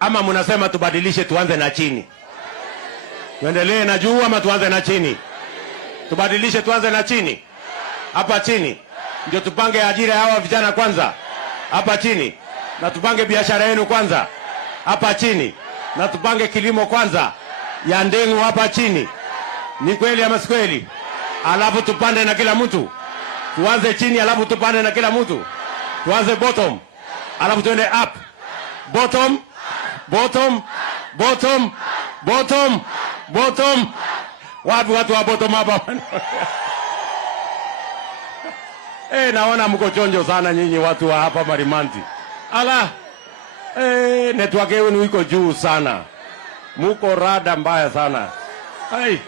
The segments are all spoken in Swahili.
Ama mnasema tubadilishe tuanze na chini? Tuendelee na juu ama tuanze na chini? Tubadilishe tuanze na chini. Hapa chini ndio tupange ajira ya hawa vijana kwanza. Hapa chini. Na tupange biashara yenu kwanza. Hapa chini. Na tupange kilimo kwanza. Ya ndengu hapa chini. Ni kweli ama si kweli? Alafu tupande na kila mtu. Tuanze chini alafu tupande na kila mtu. Tuanze bottom. Alafu tuende up. Bottom. Bottom. Bottom. Bottom. Bottom. Wapi watu wa bottom hapa? Naona mko chonjo sana nyinyi watu wa hapa Marimanti. Ala. Network yenu iko juu sana. Muko rada mbaya sana. Hai.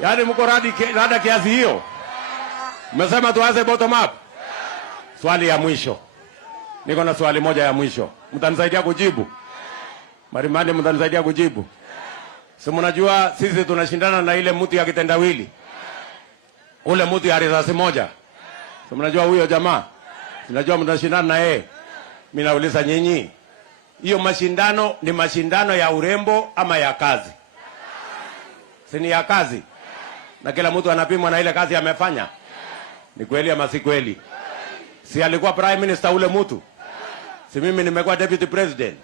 Yaani mko rada kiasi hiyo. Mmesema tuanze bottom up. Swali ya mwisho. Niko na swali moja ya mwisho. Mtanisaidia kujibu? Marimanti mtanisaidia kujibu? Si mnajua sisi tunashindana na ile mtu ya kitendawili. Ule mtu ya risasi moja. Si mnajua huyo jamaa? Tunajua mtashindana na yeye. Mimi nauliza nyinyi. Hiyo mashindano ni mashindano ya urembo ama ya kazi? Si ni ya kazi. Na kila mtu anapimwa na ile kazi amefanya. Ni kweli ama si kweli? Si alikuwa prime minister ule mtu? Si mimi nimekuwa deputy president?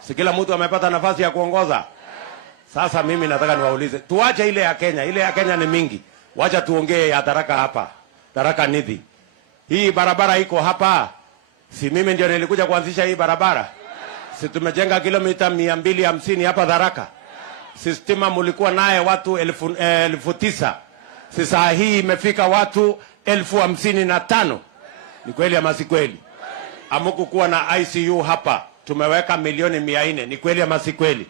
Si kila mtu amepata nafasi ya kuongoza? Sasa mimi nataka niwaulize, tuache ile ya Kenya. Ile ya Kenya ni mingi. Wacha tuongee ya Tharaka hapa. Tharaka Nithi. Hii barabara iko hapa. Si mimi ndio nilikuja kuanzisha hii barabara? Si tumejenga kilomita 250 hapa Tharaka? Si stima mulikuwa naye watu 9,000. Si saa hii imefika watu 55,000. Ni kweli ama si kweli? Amuku kuwa na ICU hapa. Tumeweka milioni 400. Ni kweli ama si kweli?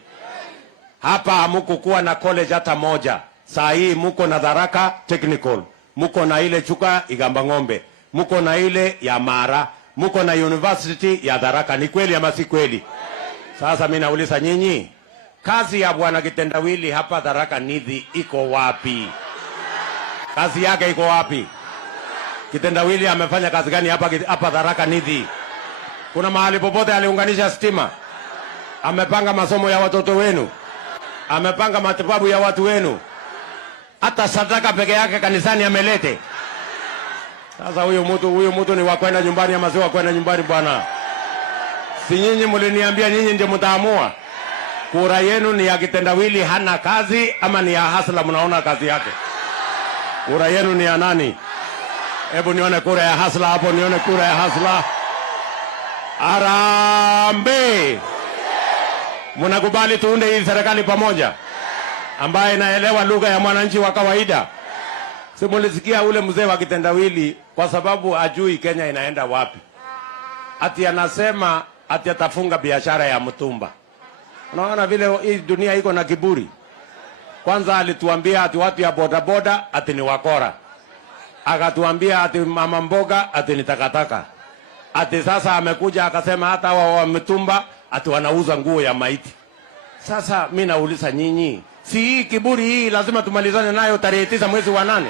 Hapa amuku kuwa na college hata moja. Saa hii muko na Tharaka Technical. Muko na ile Chuka Igamba Ng'ombe. Muko na ile ya Mara. Muko na University ya Tharaka. Ni kweli ama si kweli? Sasa mimi nauliza nyinyi, kazi ya bwana kitendawili hapa Tharaka Nithi iko wapi? Kazi yake iko wapi? Kitendawili amefanya kazi gani hapa Tharaka Nithi? Kuna mahali popote aliunganisha stima? Amepanga masomo ya watoto wenu? Amepanga matibabu ya watu wenu? Hata sadaka peke yake kanisani amelete? Sasa huyo mtu ni wakwenda nyumbani ama si wakwenda nyumbani bwana? Si nyinyi mliniambia nyinyi ndio mtaamua? Kura yenu ni ya kitendawili hana kazi ama ni ya Hasla mnaona kazi yake? Kura yenu ni ya nani? Hebu nione kura ya Hasla hapo, nione kura ya Hasla. Arambe. Mnakubali tuunde hii serikali pamoja ambaye inaelewa lugha ya mwananchi wa kawaida? Simulisikia ule mzee wa kitendawili kwa sababu ajui Kenya inaenda wapi. Ati anasema ati atafunga biashara ya mtumba. Unaona vile hii dunia iko na kiburi. Kwanza alituambia ati watu ya bodaboda ati ni wakora. Akatuambia ati mama mboga ati ni takataka. Ati sasa amekuja akasema hata wa mtumba ati wanauza nguo ya maiti. Sasa mimi nauliza nyinyi, si hii kiburi hii lazima tumalizane nayo tarehe 9 mwezi wa 8?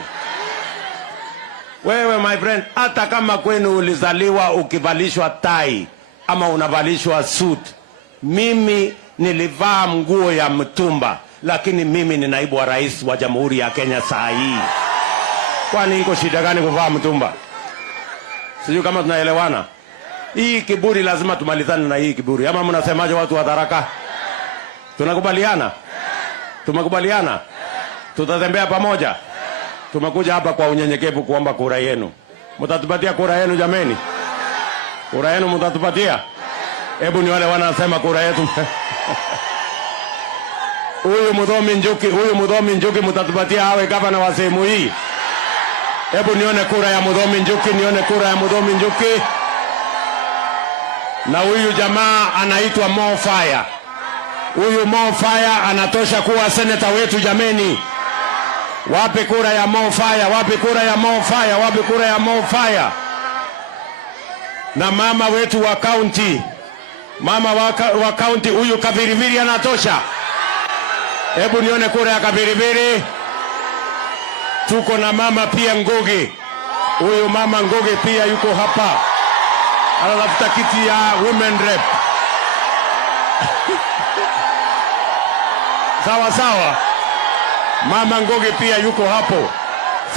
Wewe my friend, hata kama kwenu ulizaliwa ukivalishwa tai ama unavalishwa suit, mimi nilivaa nguo ya mtumba, lakini mimi ni naibu wa rais wa Jamhuri ya Kenya saa hii. Kwani iko shida gani kuvaa mtumba? Sijui kama tunaelewana. Hii kiburi lazima tumalizane na hii kiburi. Ama mnasemaje watu wa Tharaka? Tunakubaliana? Tumekubaliana? Tutatembea pamoja? Tumekuja hapa kwa unyenyekevu kuomba kura yenu. Mtatupatia kura yenu jameni? Kura yenu mtatupatia? Hebu ni wale wanasema kura yetu. Huyu Mudhomi Njuki mtatupatia awe gavana wa sehemu hii? Hebu nione kura ya Mudhomi Njuki, nione kura ya Mudhomi Njuki. Na huyu jamaa anaitwa Mo Fire. Huyu Mo Fire anatosha kuwa seneta wetu jameni. Wapi kura ya Mo Fire? Wapi kura ya Mo Fire? Wapi kura ya Mo Fire? Na mama wetu wa county. Mama wa county huyu Kabiribiri anatosha. Hebu nione kura ya Kabiribiri. Tuko na mama pia Ngoge. Huyu mama Ngoge pia yuko hapa. Anatafuta kiti ya women rep. Sawa sawa. Mama Ngoge pia yuko hapo.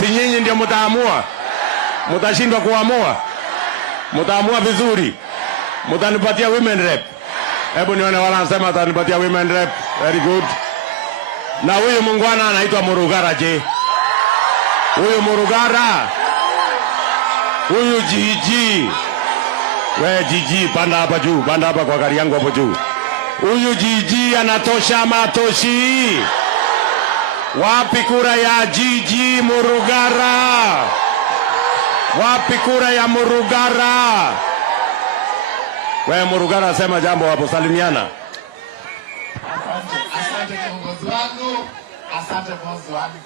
Si nyinyi ndio mtaamua? Mtashindwa kuamua? Mtaamua vizuri. Mtanipatia women rep. Hebu nione wala anasema atanipatia women rep. Very good. Na huyu mungwana anaitwa Murugara je? Huyu Murugara. Huyu Jiji. We Jiji, panda hapa juu, panda hapa kwa gari yangu hapo juu. Huyu Jiji anatosha ama atoshi? Wapi kura ya Jiji Murugara? Wapi kura ya Murugara? We Murugara, sema jambo hapo, salimiana. Asante kiongozi wangu. Asante kiongozi wangu.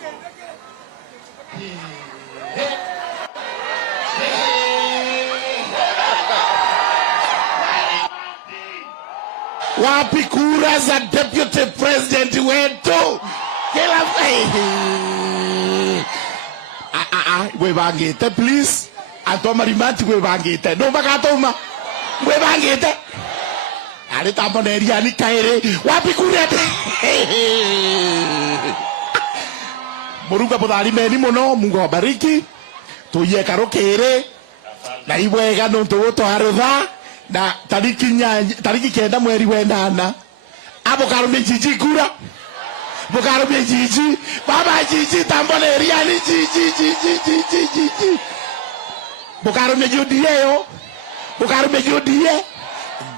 Wapi kura za deputy president wetu? Kila we bangite please. Ato Marimanti we bangite. No bakatoma. We bangite. Ali tamboneria ni kaire. Wapi kura? Muruga bodari meni muno, Mungu awabariki. Tuye karokere. Na iwega no to harudha. Na tariki kenda mweri wenana. Abo karume Jiji kura. Bukarume Jiji. Baba Jiji tamboneria ni Jiji. Bukarume UDA yo. Bukarume UDA.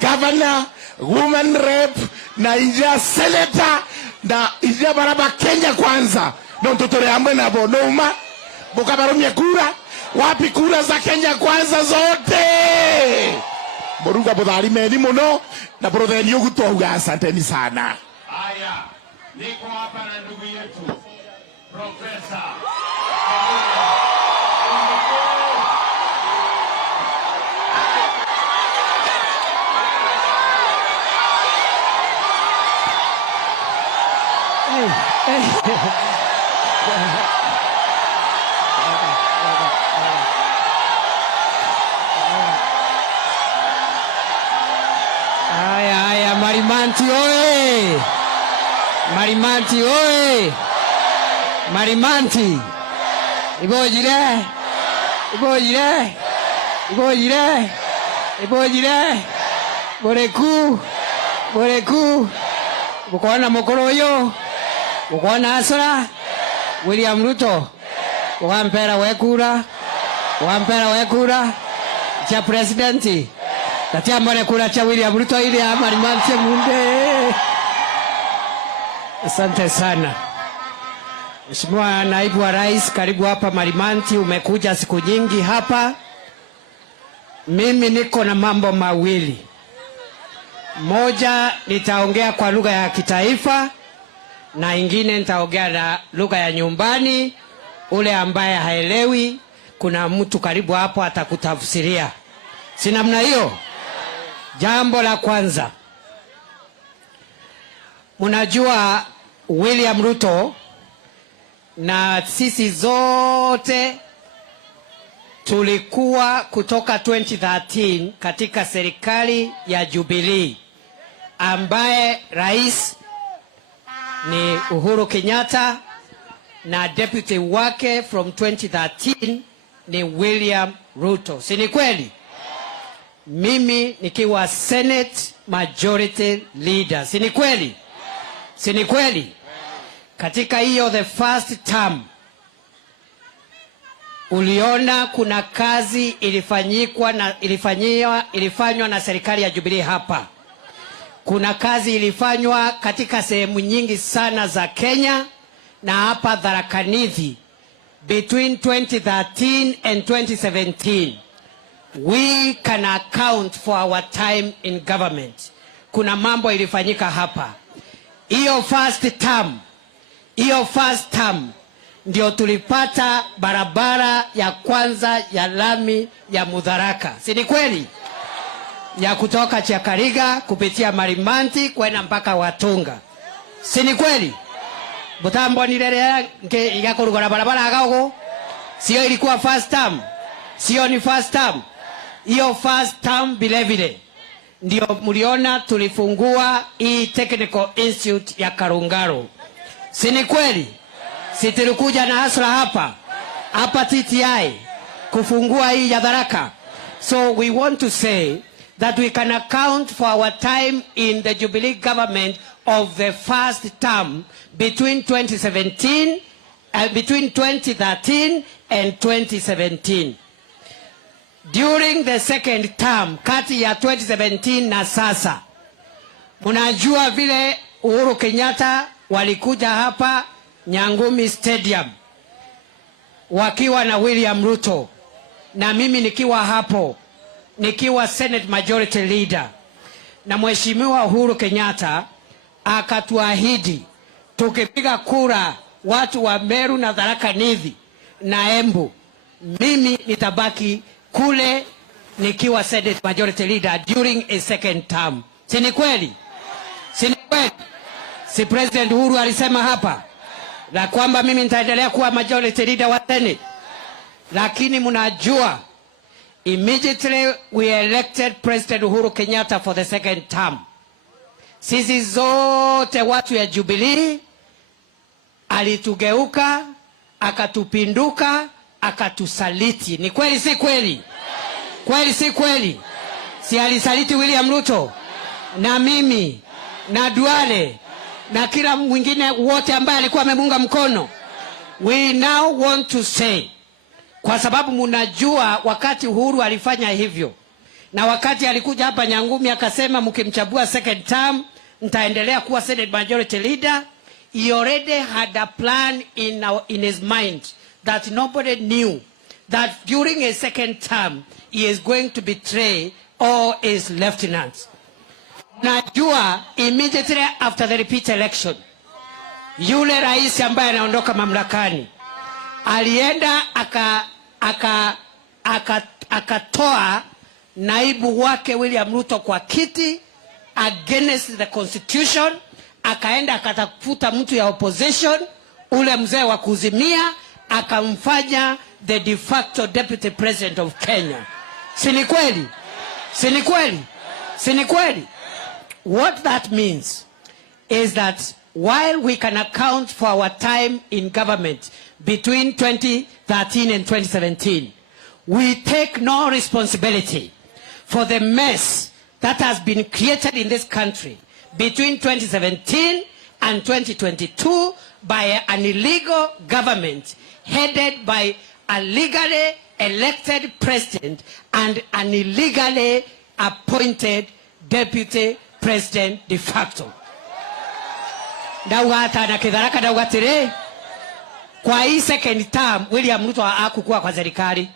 Governor, woman rep, na inja senator, na inja baraba Kenya Kwanza. Don tutore amwe na bonoma. Bukarume kura. Wapi kura za Kenya Kwanza zote? Moruga bodari meni muno. Na brother ni ugutoa asanteni sana. Haya, niko hapa na ndugu yetu Profesa Haya, Marimanti oye! Marimanti oye! Marimanti! Ibojire! Boreku! Bukwana mokoroyo! Bukwana asora! William Ruto! Wampera wekura! Cha presidenti! Tatia mbone kura cha William Ruto ili ya Marimanti munde. Asante sana. Mheshimiwa Naibu wa Rais, karibu hapa Marimanti, umekuja siku nyingi hapa. Mimi niko na mambo mawili. Moja, nitaongea kwa lugha ya kitaifa na ingine nitaongea na lugha ya nyumbani. Ule ambaye haelewi, kuna mtu karibu hapo atakutafsiria. Si namna hiyo? Jambo la kwanza, mnajua William Ruto na sisi zote tulikuwa kutoka 2013 katika serikali ya Jubilee ambaye rais ni Uhuru Kenyatta na deputy wake from 2013 ni William Ruto. Si ni kweli? Mimi nikiwa Senate Majority Leader. Si ni kweli? Si ni kweli? Katika hiyo the first term uliona kuna kazi ilifanywa na serikali ya Jubilee hapa. Kuna kazi ilifanywa katika sehemu nyingi sana za Kenya na hapa Tharaka Nithi between 2013 and 2017. We can account for our time in government. Kuna mambo ilifanyika hapa. Hiyo first term ndio tulipata barabara ya kwanza ya lami ya Mudharaka. Si ni kweli? Ya kutoka Chakariga kupitia Marimanti kwenda mpaka Watunga. Si ni kweli? Butambo nilelea igakorugora barabara agago. Sio ilikuwa first term? Sio ni first term? Hiyo first term vile vile ndio mliona tulifungua hii Technical Institute ya Karungaro. Si ni kweli? Si tulikuja na hasra hapa TTI kufungua hii ya Tharaka. So we want to say that we can account for our time in the Jubilee government of the first term between 2013 and 2017. During the second term, kati ya 2017 na sasa, mnajua vile Uhuru Kenyatta walikuja hapa Nyangumi Stadium wakiwa na William Ruto, na mimi nikiwa hapo nikiwa Senate Majority Leader, na Mheshimiwa Uhuru Kenyatta akatuahidi tukipiga kura watu wa Meru na Tharaka Nithi na Embu, mimi nitabaki kule nikiwa Senate Majority Leader during a second term. Si ni kweli? Si ni kweli? Si President Uhuru alisema hapa na kwamba mimi nitaendelea kuwa Majority Leader wa Senate? Lakini mnajua, immediately we elected President Uhuru Kenyatta for the second term, sisi zote watu ya Jubilee alitugeuka, akatupinduka, akatusaliti. Ni kweli si kweli? Kweli si kweli? Si alisaliti William Ruto na mimi na Duale na kila mwingine wote ambaye alikuwa amemunga mkono? We now want to say, kwa sababu mnajua wakati Uhuru alifanya hivyo, na wakati alikuja hapa Nyangumi akasema mkimchagua second term nitaendelea kuwa Senate Majority Leader, he already had a plan in his mind that nobody knew that during a second term he is going to betray all his lieutenants. Najua immediately after the repeat election, yule rais ambaye anaondoka mamlakani alienda akatoa naibu wake William Ruto kwa kiti against the constitution, akaenda akatafuta mtu ya opposition, ule mzee wa kuzimia, akamfanya the de facto deputy president of Kenya. Si ni kweli? Si ni kweli? Si ni kweli? What that means is that while we can account for our time in government between 2013 and 2017, we take no responsibility for the mess that has been created in this country between 2017 and 2022 by an illegal government headed by a legally elected president and an illegally appointed deputy president de facto. Daughata na Kitharaka daugatire kwa hii second term William Ruto hakukuwa kwa serikali,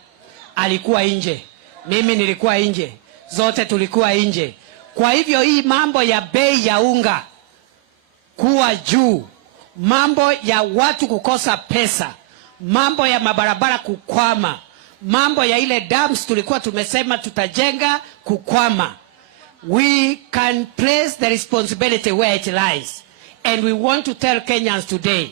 alikuwa nje, mimi nilikuwa nje, zote tulikuwa nje. Kwa hivyo hii mambo ya bei ya unga kuwa juu, mambo ya watu kukosa pesa, mambo ya mabarabara kukwama, mambo ya ile dams tulikuwa tumesema tutajenga kukwama, we can place the responsibility where it lies. And we want to tell Kenyans today,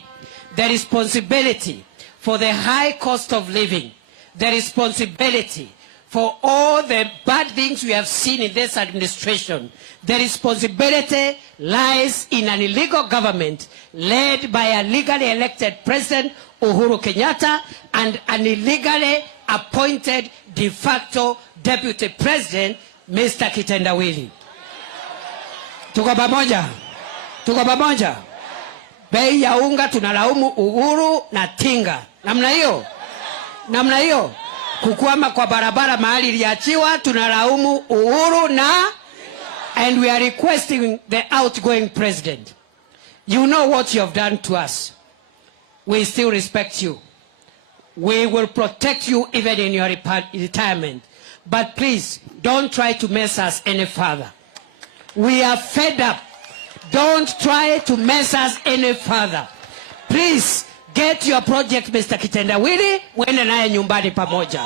the responsibility for the high cost of living, the responsibility for all the bad things we have seen in this administration, the responsibility lies in an illegal government led by a legally elected president, Uhuru Kenyatta, and an illegally appointed de facto deputy president, Mr. Kitendawili. Tuko pamoja? Tuko pamoja? Bei ya unga tunalaumu Uhuru na Tinga. Namna hiyo? Namna hiyo? Kukwama kwa barabara mahali iliachiwa tunalaumu Uhuru na, and we are requesting the outgoing president. You know what you have done to us. We still respect you. We will protect you even in your retirement. But please, don't try to mess us any further. We are fed up. Don't try to mess us any further. Please, get your project, Mr. Kitendawili, uende naye nyumbani pamoja.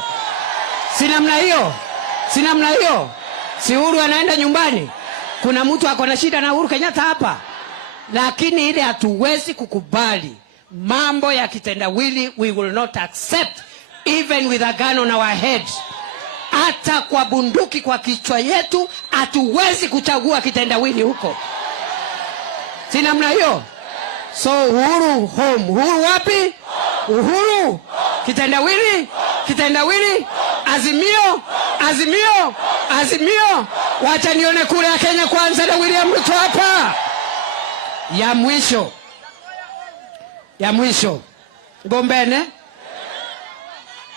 Si namna hiyo? Si namna hiyo? Si Uhuru anaenda nyumbani? Kuna mtu ako na shida na Uhuru Kenyatta hapa? Lakini ile hatuwezi kukubali mambo ya Kitendawili. We will not accept, even with a gun on our heads. hata kwa bunduki kwa kichwa yetu hatuwezi kuchagua kitendawili huko. Si namna hiyo? So Uhuru home. Uhuru wapi? Uhuru. Kitendawili? Kitendawili? Azimio? Azimio? Azimio? Wacha nione kura ya Kenya Kwanza na William Ruto hapa. Ya mwisho. Ya mwisho. Bombene?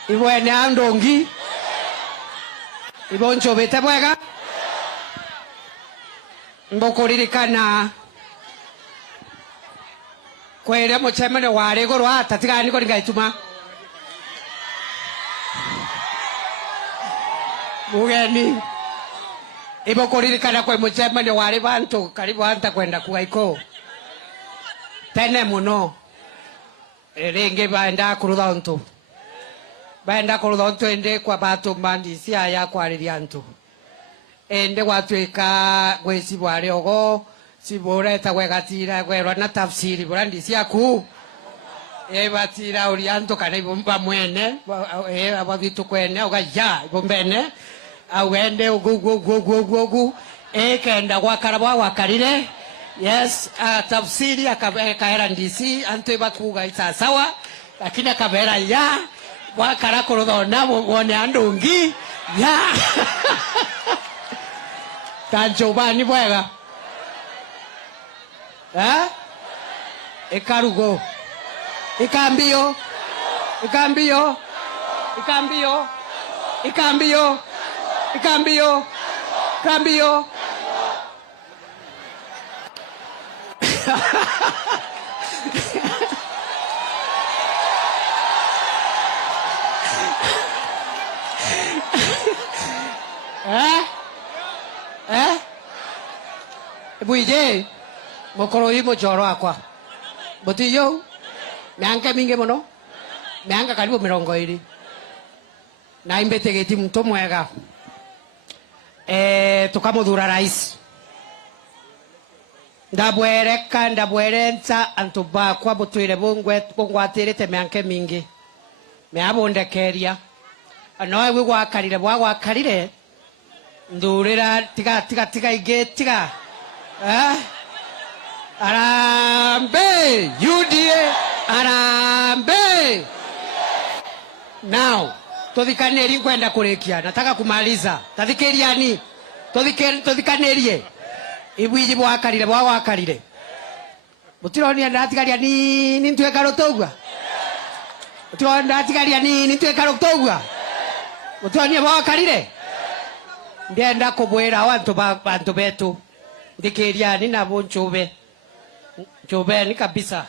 Iwene andongi? Iboncho bete bwega? Mbokuririkana kwere muchemene ware gorwa tatigani ko ngaituma mugeni ibokuririkana kwe muchemene ware bantu karibu hanta kwenda kugaiko tene muno renge baenda kurudonto ende kwa batu mandi sia ya kwariria ntu ende watwika gweci bware ogo sibore ta wegatira gwerwa na tafsiri burandi siaku batira orianto kana ibomba mwene ababitu kwene ogaja ibombene awende ogugu kenda gwakarabwa wakarire yes tafsiri akaera ndisi anto ibakuga isa sawa lakini akabera ya wakara kurodona wone andungi ya tancho bani bwega ekarugo ikambio ikambio ikambio ikambio ikambio ikambio Buije mokoro ibo joro akwa botiyo mianka mingi muno mianka karibu 20 na imbetegeti mtu mwega tukamuthura rais ndabwerenza antu bakwa butwire bungwatirite mianka mingi meabondekeria anoe wigwakarire bwagwakarire ndurira tiga igetiga Arambe UDA Arambe. Now tuthikaneri kwenda kurekia nataka kumaliza tathikeriani tuthikanerie ibwiji bwakarire bwakarire mutironi ndatigaria ni ntweka rotogwa mutironi ndatigaria ni ntweka rotogwa mutironi bwakarire ndenda kubwera abantu betu ndikeriani nabo nchube ni kabisa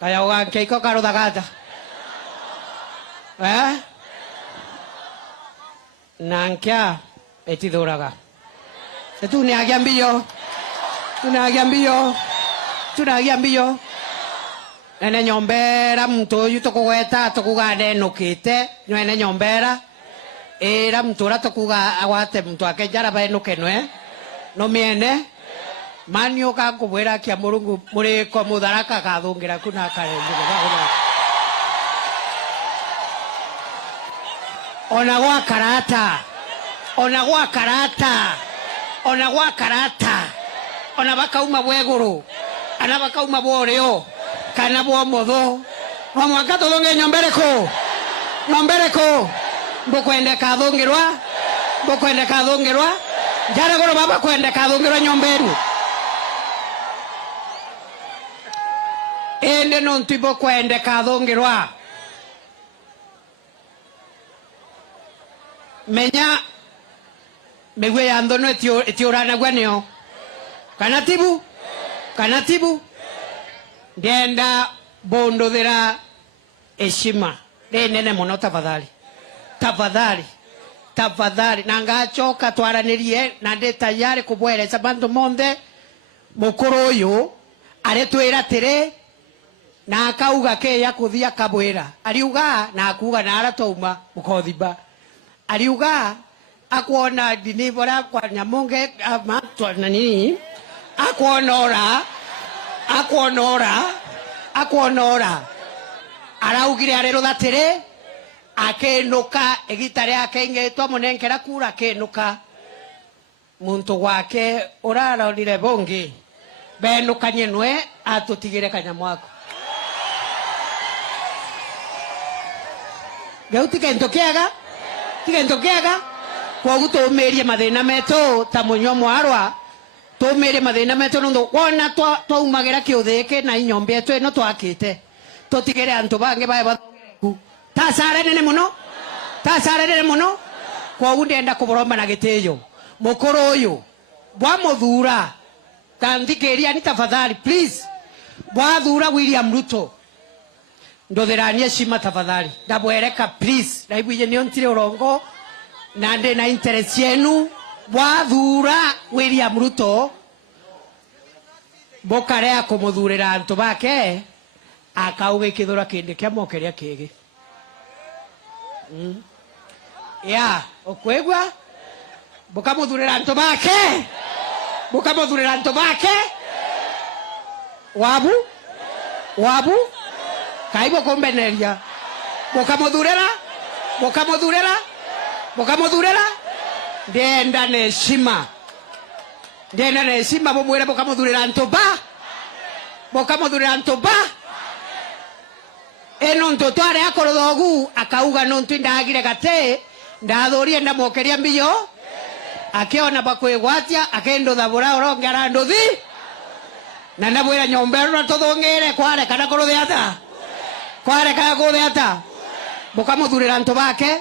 kaya wanke iko karodagada nankia etiduraga tunagia mbio nene nyombera mtu yu tukugweta tukugane nukite nene nyombera era mtura tukuga awate mtu akejara baenukenwe no miene manio kakubwera kia murungu muri ko mutharaka gathungira kuna karengi ona gwa karata ona bakauma bweguru ana bakauma bworeo kana bwomotho no mwaka tuthunge nyombereko mbukwende kathungirwa njara goro baba kwende kathungirwa nyomberu ende non tipo kwende kathungirwa menya megwe yandono etiorana gwaneo kanatibu ndenda bondo dera eshima nene muno tafadhali nangachoka twaranirie na ndi tayari kubwereza bantu monde mukuru uyu aretwira tiri na akauga ke ya kuthia kabwira ariuga na akuga na aratouma mukothimba ariuga akuona dini bora kwa nyamonge matwa na nini akuonora araugire arero thatire akenuka egitare akengetwa munenkera kura akenuka muntu wake urarorire bongi benukanye nwe atutigire kanyamwako gautika ntokeaga kwa gutumerie mathina meto ta munyo mwarwa tumerie mathina meto ndo wona twaumagira kiuthike na inyombe etu ino twakite tutigire antu bange bae bathu tasare nene muno kwa undenda kuboromba na giteyo mukuru uyu bwa muthura tandikeria ni tafadhali please bwa thura William Ruto ndotherania shima tafadhali ndabwereka please naibuje ni ontire urongo na ndi na interest yenu bwa thura William Ruto bokare akomuthurira antu bake akauge kithura kindi kia mokeria kigi ya okwegwa bokamuthurira antu bake wabu kaibo kombeneria bokamuthurira ndenda neshima bomwira bokamuthurira antu ba eno ntotware akorothogu akauga no ntindagire gate ndathurie ndamokeria mbiyo akiona bakwigwatia akendo thabura orongera nduthi na nabwira nyombero na tuthungire kware kana kuruthiata bokamuthurira antu bake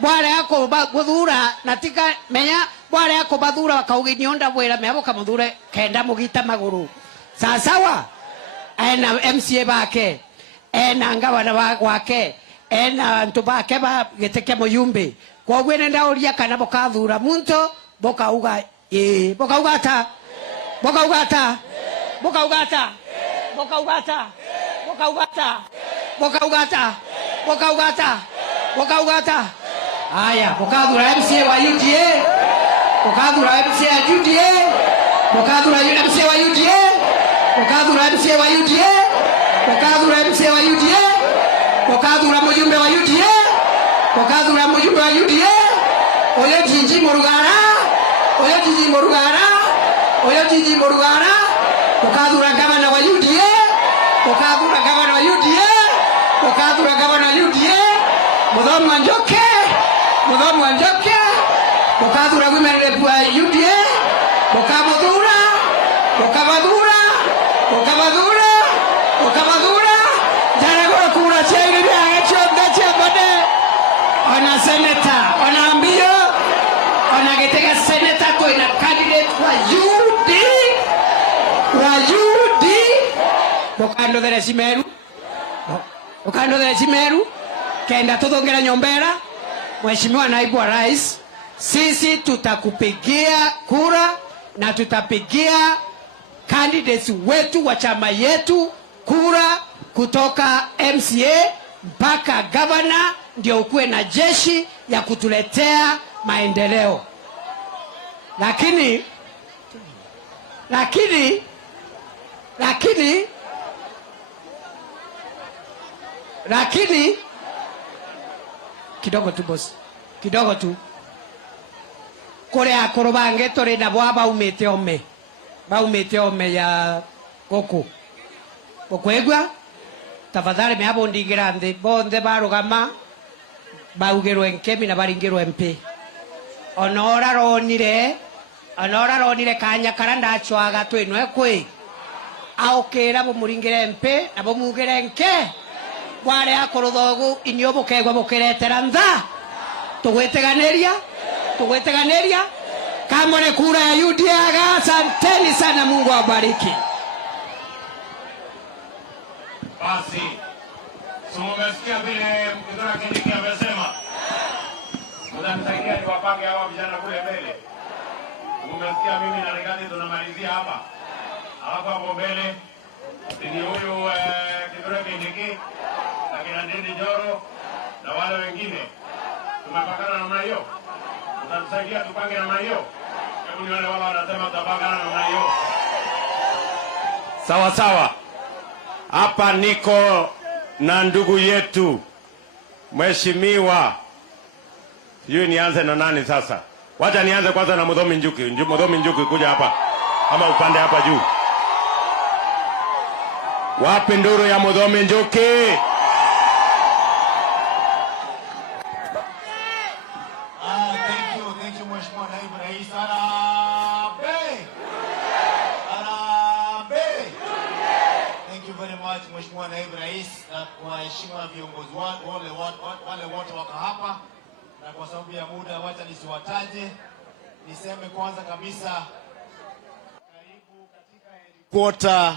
bware ako guthura na tika menya bware ako bathura bakauga nionda bwira me bokamuthure kenda mugita maguru sawa ena MCA bake ena ngabana wake ena antu bake ba giteke muyumbe kwa gwene ndauria kana bokathura muntu bokauga bokaugata aya bokathura MCA wa UDA bokathura MCA wa UDA bokathura MCA wa UDA bokathura MCA wa UDA bokathura MCA wa UDA bokathura mujumbe wa UDA bokathura mujumbe wa UDA oyo jinji morugara bokathura gavana wa UDA bokathura gavana wa UDA mudhomu wa njoke bokathura women rep wa UDA bokamuthura jaragora kura cheri ya chobde ona senator ona mbio ona getega senator to ina candidate wa UD bokando dere simeru kenda tuthongera nyombera mheshimiwa naibu wa rais sisi tutakupigia kura na tutapigia candidates wetu wa chama yetu kura kutoka MCA mpaka governor ndio ukuwe na jeshi ya kutuletea maendeleo lakini kidogo tu boss kidogo tu kore akorobange tore na bwa baumete ome ya koko bokwegwa tafadhali me abo ndingira nde bonde barugama baugero enkemi na baringero MP onora ronire kanya karanda achwaga twinwe kwi aokera bo muringire MP na bo mugere nke bware akorothogu inyo bokegwa bokeretera ntha tugweteganeria kamone kura ya UDA. Asanteni sana, Mungu awabariki. Basi umesikia vile Tharaka Nithi amesema, mnanisaidia niwapange hawa vijana kule mbele. Umesikia mimi na Rigathi tunamalizia hapa, alafu hapo mbele ni huyu Tharaka Nithi na kina Ndindi Njoro na wale wengine. Tumepakana namna hiyo, mtanisaidia tupange namna hiyo. Hebu nione wale wanasema tutapangana namna hiyo. Sawa sawa. Hapa niko na ndugu yetu Mheshimiwa, sijui nianze na nani sasa? Wacha nianze kwanza na Mudhomi Njuki. Mudhomi Njuki, kuja hapa ama upande hapa juu. Wapi nduru ya Mudhomi Njuki? Thank you Mheshimiwa Naibu Rais. Harambee! Harambee! Thank you very much Mheshimiwa Naibu Rais, na kuwaheshimiwa viongozi wale wote wako hapa, na kwa sababu ya muda wacha nisiwataje. Niseme kwanza kabisa karibu katika headquarter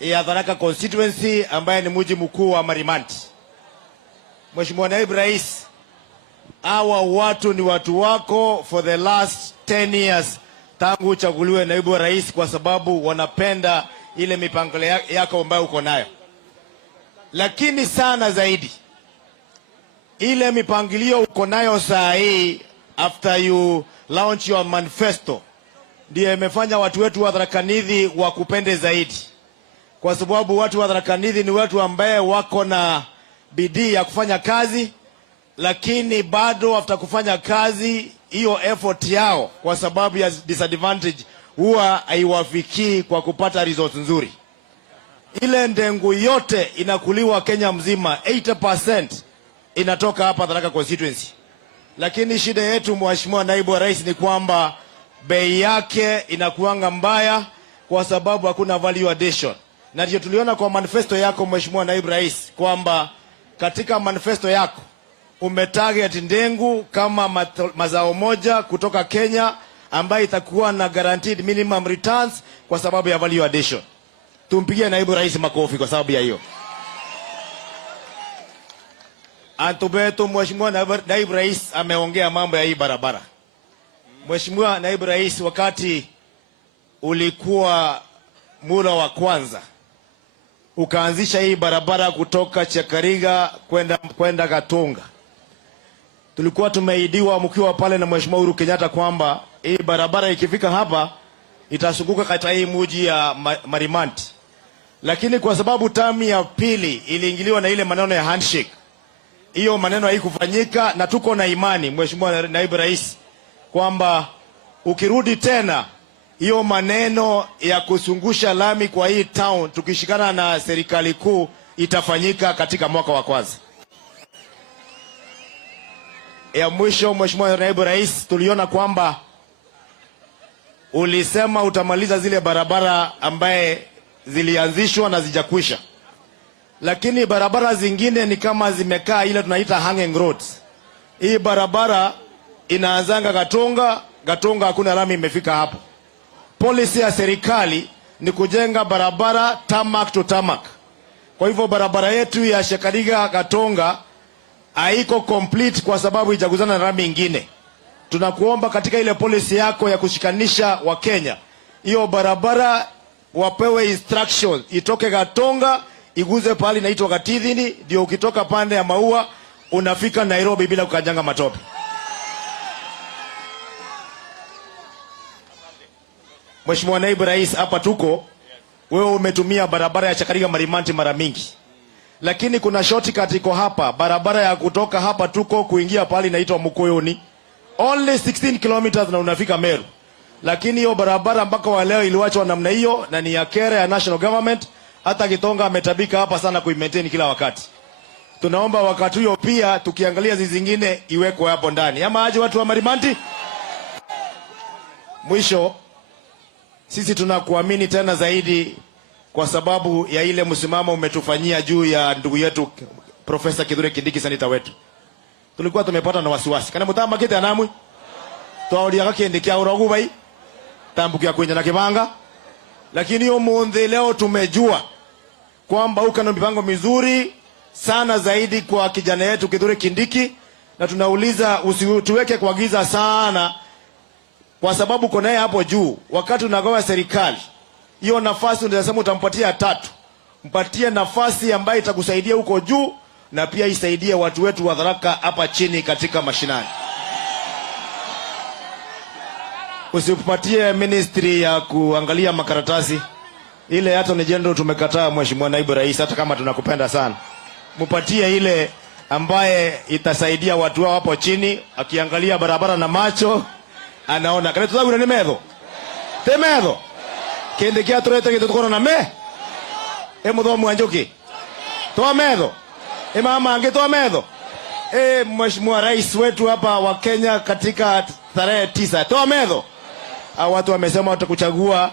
ya Tharaka constituency ambaye ni mji mkuu wa Marimanti. Mheshimiwa Naibu Rais, hawa watu ni watu wako for the last 10 years tangu uchaguliwe naibu wa rais, kwa sababu wanapenda ile mipangilio yako ambayo uko nayo. Lakini sana zaidi ile mipangilio uko nayo saa hii after you launch your manifesto ndiye imefanya watu wetu wa Tharaka Nithi wakupende zaidi, kwa sababu watu wa Tharaka Nithi ni watu ambaye wako na bidii ya kufanya kazi, lakini bado after kufanya kazi hiyo effort yao kwa sababu ya disadvantage huwa haiwafikii kwa kupata results nzuri. Ile ndengu yote inakuliwa Kenya mzima, 80% inatoka hapa Tharaka constituency. Lakini shida yetu Mheshimiwa Naibu wa Rais ni kwamba bei yake inakuanga mbaya kwa sababu hakuna value addition. Na ndio tuliona kwa manifesto yako Mheshimiwa Naibu Rais kwamba katika manifesto yako umetarget ndengu kama mazao moja kutoka Kenya ambayo itakuwa na guaranteed minimum returns kwa sababu ya value addition. Tumpigie Naibu Rais makofi kwa sababu ya hiyo. Antubeto Mheshimiwa Naibu Rais ameongea mambo ya hii barabara. Mheshimiwa Naibu Rais, wakati ulikuwa mula wa kwanza ukaanzisha hii barabara kutoka Chakariga kwenda Gatunga, tulikuwa tumeidiwa mkiwa pale na Mheshimiwa Uhuru Kenyatta kwamba hii barabara ikifika hapa itasunguka katika hii mji ya Marimanti. Lakini kwa sababu tamu ya pili iliingiliwa na ile maneno ya handshake, hiyo maneno haikufanyika, na tuko na imani Mheshimiwa Naibu Rais kwamba ukirudi tena hiyo maneno ya kusungusha lami kwa hii town tukishikana na serikali kuu itafanyika katika mwaka wa kwanza. Ya mwisho Mheshimiwa Naibu Rais, tuliona kwamba ulisema utamaliza zile barabara ambaye zilianzishwa na zijakwisha, lakini barabara zingine ni kama zimekaa, ile tunaita hanging roads. Hii barabara inaanzanga Gatunga hakuna lami imefika hapo. Policy ya serikali ni kujenga barabara tarmac to tarmac. Kwa hivyo barabara yetu ya Shakariga Gatunga haiko complete kwa sababu ijakuzana na lami ingine. Tunakuomba katika ile policy yako ya kushikanisha wa Kenya, hiyo barabara wapewe instructions itoke Gatunga iguze pahali inaitwa Gatithini, ndio ukitoka pande ya Maua unafika Nairobi bila kukajanga matope. Mheshimiwa Naibu Rais, hapa tuko, wewe umetumia barabara ya Chakariga Marimanti mara mingi, lakini kuna shortcut iko hapa, barabara ya kutoka hapa tuko kuingia pale inaitwa Mkoyoni, only 16 kilometers na unafika Meru. Lakini hiyo barabara mpaka wa leo iliwachwa namna hiyo, na ni ya kera ya national government. Hata Gitonga ametabika hapa sana kuimaintain kila wakati. Tunaomba wakati huo pia tukiangalia zizi zingine iwekwe hapo ndani, ama aje watu wa Marimanti. Mwisho, sisi tunakuamini tena zaidi kwa sababu ya ile msimamo umetufanyia juu ya ndugu yetu Profesa Kithure Kindiki, seneta wetu. Tulikuwa tumepata na wasiwasi kana mutamba kete anamwe twaoria gakindikia urogu bai tambukia kwenye na kibanga, lakini hiyo muonde leo tumejua kwamba uko na mipango mizuri sana zaidi kwa kijana yetu Kithure Kindiki, na tunauliza usituweke kwa giza sana, kwa sababu uko naye hapo juu. Wakati unagawa serikali, hiyo nafasi unasema utampatia 3, mpatie nafasi ambayo itakusaidia huko juu na pia isaidie watu wetu wa Tharaka hapa chini katika mashinani. Usipatie ministry ya kuangalia makaratasi ile, hata ni general tumekataa Mheshimiwa Naibu Rais, hata kama tunakupenda sana. Mpatie ile ambaye itasaidia watu wao hapo chini, akiangalia barabara na macho anaona kana tutagu ni medho temetho kende kia turete gitu tukona na me muthomu anjoki to medho mama ange to medho mheshimiwa rais wetu hapa wa Kenya katika tarehe 9 to medho. Watu wamesema watakuchagua